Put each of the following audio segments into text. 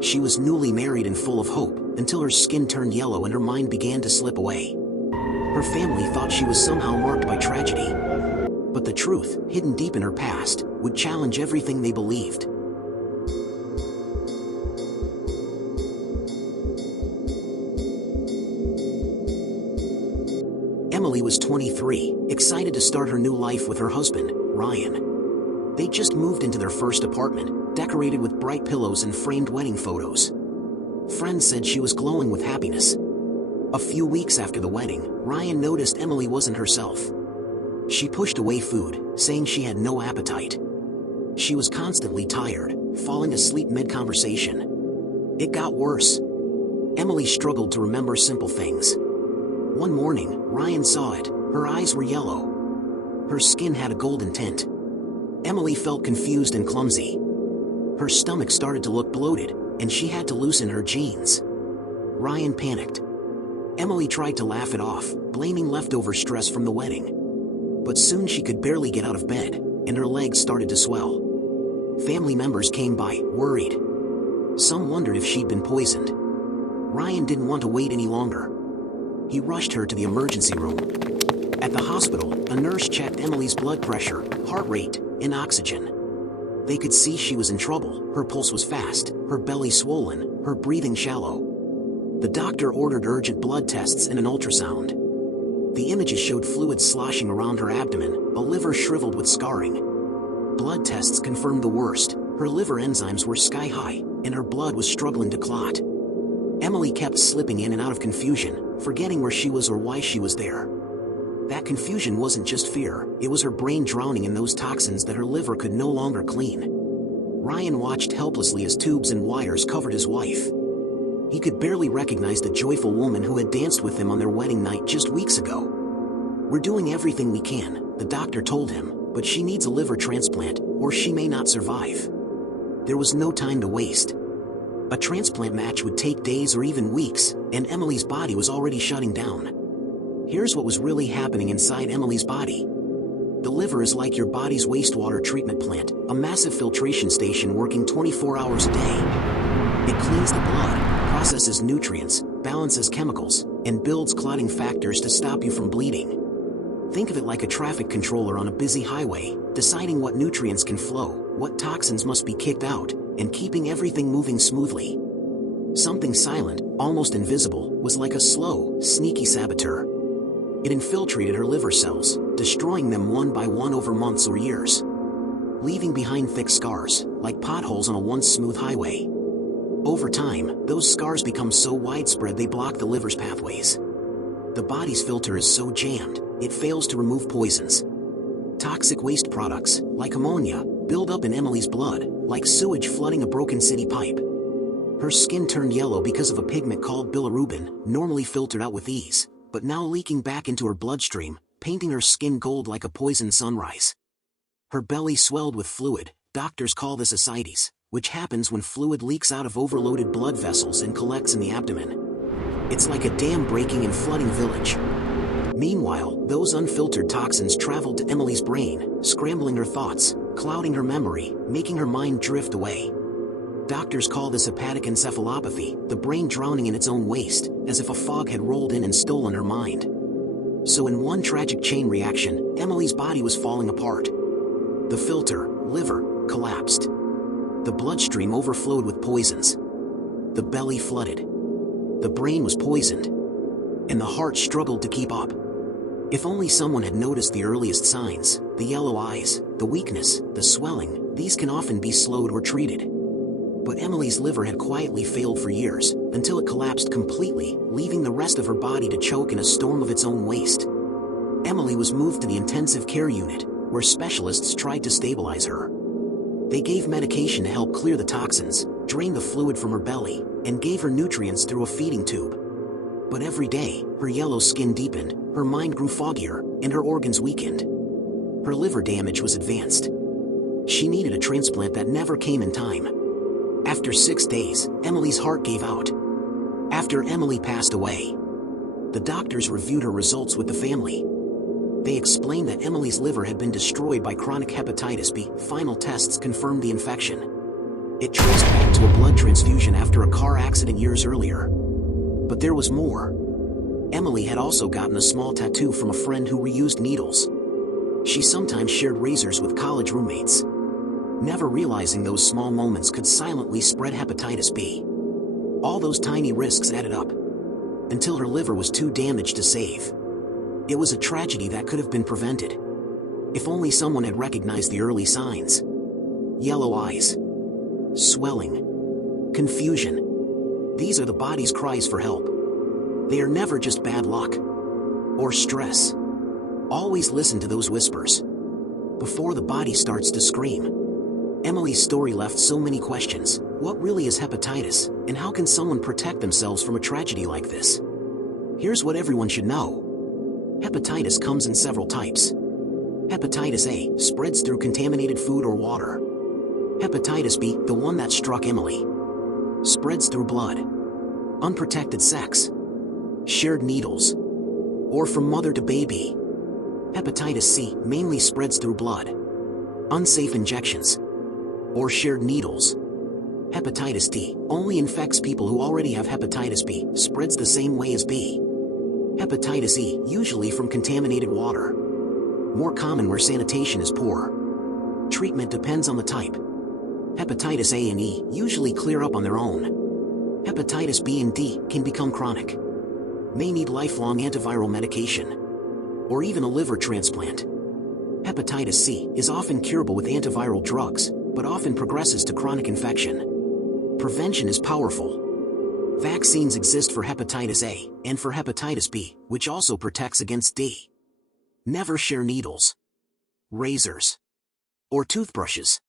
She was newly married and full of hope, until her skin turned yellow and her mind began to slip away. Her family thought she was somehow marked by tragedy. But the truth, hidden deep in her past, would challenge everything they believed. Emily was 23, excited to start her new life with her husband, Ryan. They just moved into their first apartment, decorated with bright pillows and framed wedding photos. Friends said she was glowing with happiness. A few weeks after the wedding, Ryan noticed Emily wasn't herself. She pushed away food, saying she had no appetite. She was constantly tired, falling asleep mid-conversation. It got worse. Emily struggled to remember simple things. One morning, Ryan saw it. Her eyes were yellow. Her skin had a golden tint. Emily felt confused and clumsy. Her stomach started to look bloated, and she had to loosen her jeans. Ryan panicked. Emily tried to laugh it off, blaming leftover stress from the wedding. But soon she could barely get out of bed, and her legs started to swell. Family members came by, worried. Some wondered if she'd been poisoned. Ryan didn't want to wait any longer. He rushed her to the emergency room. At the hospital, a nurse checked Emily's blood pressure, heart rate, and oxygen. They could see she was in trouble. Her pulse was fast, her belly swollen, her breathing shallow. The doctor ordered urgent blood tests and an ultrasound. The images showed fluid sloshing around her abdomen, a liver shriveled with scarring. Blood tests confirmed the worst. Her liver enzymes were sky high, and her blood was struggling to clot. Emily kept slipping in and out of confusion, forgetting where she was or why she was there. That confusion wasn't just fear, it was her brain drowning in those toxins that her liver could no longer clean. Ryan watched helplessly as tubes and wires covered his wife. He could barely recognize the joyful woman who had danced with him on their wedding night just weeks ago. "We're doing everything we can," the doctor told him, "but she needs a liver transplant, or she may not survive." There was no time to waste. A transplant match would take days or even weeks, and Emily's body was already shutting down. Here's what was really happening inside Emily's body. The liver is like your body's wastewater treatment plant, a massive filtration station working 24 hours a day. It cleans the blood, processes nutrients, balances chemicals, and builds clotting factors to stop you from bleeding. Think of it like a traffic controller on a busy highway, deciding what nutrients can flow, what toxins must be kicked out, and keeping everything moving smoothly. Something silent, almost invisible, was like a slow, sneaky saboteur. It infiltrated her liver cells, destroying them one by one over months or years, leaving behind thick scars, like potholes on a once smooth highway. Over time, those scars become so widespread they block the liver's pathways. The body's filter is so jammed, it fails to remove poisons. Toxic waste products, like ammonia, build up in Emily's blood, like sewage flooding a broken city pipe. Her skin turned yellow because of a pigment called bilirubin, normally filtered out with ease, but now leaking back into her bloodstream, painting her skin gold like a poisoned sunrise. Her belly swelled with fluid. Doctors call this ascites, which happens when fluid leaks out of overloaded blood vessels and collects in the abdomen. It's like a dam breaking and flooding a village. Meanwhile, those unfiltered toxins traveled to Emily's brain, scrambling her thoughts, clouding her memory, making her mind drift away. Doctors call this hepatic encephalopathy, the brain drowning in its own waste, as if a fog had rolled in and stolen her mind. So in one tragic chain reaction, Emily's body was falling apart. The filter, liver, collapsed. The bloodstream overflowed with poisons. The belly flooded. The brain was poisoned. And the heart struggled to keep up. If only someone had noticed the earliest signs, the yellow eyes, the weakness, the swelling, these can often be slowed or treated. But Emily's liver had quietly failed for years, until it collapsed completely, leaving the rest of her body to choke in a storm of its own waste. Emily was moved to the intensive care unit, where specialists tried to stabilize her. They gave medication to help clear the toxins, drain the fluid from her belly, and gave her nutrients through a feeding tube. But every day, her yellow skin deepened, her mind grew foggier, and her organs weakened. Her liver damage was advanced. She needed a transplant that never came in time. After 6 days, Emily's heart gave out. After Emily passed away, the doctors reviewed her results with the family. They explained that Emily's liver had been destroyed by chronic hepatitis B. Final tests confirmed the infection. It traced back to a blood transfusion after accident years earlier. But there was more. Emily had also gotten a small tattoo from a friend who reused needles. She sometimes shared razors with college roommates, never realizing those small moments could silently spread hepatitis B. All those tiny risks added up, until her liver was too damaged to save. It was a tragedy that could have been prevented, if only someone had recognized the early signs. Yellow eyes, swelling, confusion. These are the body's cries for help. They are never just bad luck or stress. Always listen to those whispers before the body starts to scream. Emily's story left so many questions. What really is hepatitis, and how can someone protect themselves from a tragedy like this? Here's what everyone should know. Hepatitis comes in several types. Hepatitis A spreads through contaminated food or water. Hepatitis B, the one that struck Emily, spreads through blood, unprotected sex, shared needles, or from mother to baby. Hepatitis C mainly spreads through blood, unsafe injections, or shared needles. Hepatitis D only infects people who already have hepatitis B, spreads the same way as B. Hepatitis E, usually from contaminated water, more common where sanitation is poor. Treatment depends on the type. Hepatitis A and E usually clear up on their own. Hepatitis B and D can become chronic, may need lifelong antiviral medication, or even a liver transplant. Hepatitis C is often curable with antiviral drugs, but often progresses to chronic infection. Prevention is powerful. Vaccines exist for hepatitis A and for hepatitis B, which also protects against D. Never share needles, razors, or toothbrushes.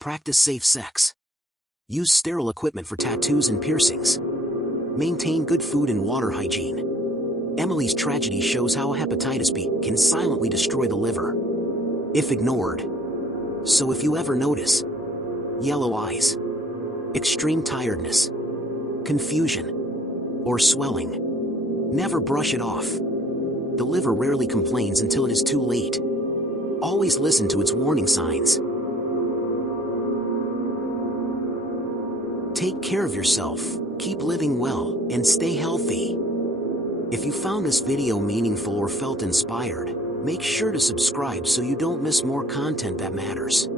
Practice safe sex. Use sterile equipment for tattoos and piercings. Maintain good food and water hygiene. Emily's tragedy shows how hepatitis B can silently destroy the liver, if ignored. So if you ever notice yellow eyes, extreme tiredness, confusion, or swelling, never brush it off. The liver rarely complains until it is too late. Always listen to its warning signs. Take care of yourself, keep living well, and stay healthy. If you found this video meaningful or felt inspired, make sure to subscribe so you don't miss more content that matters.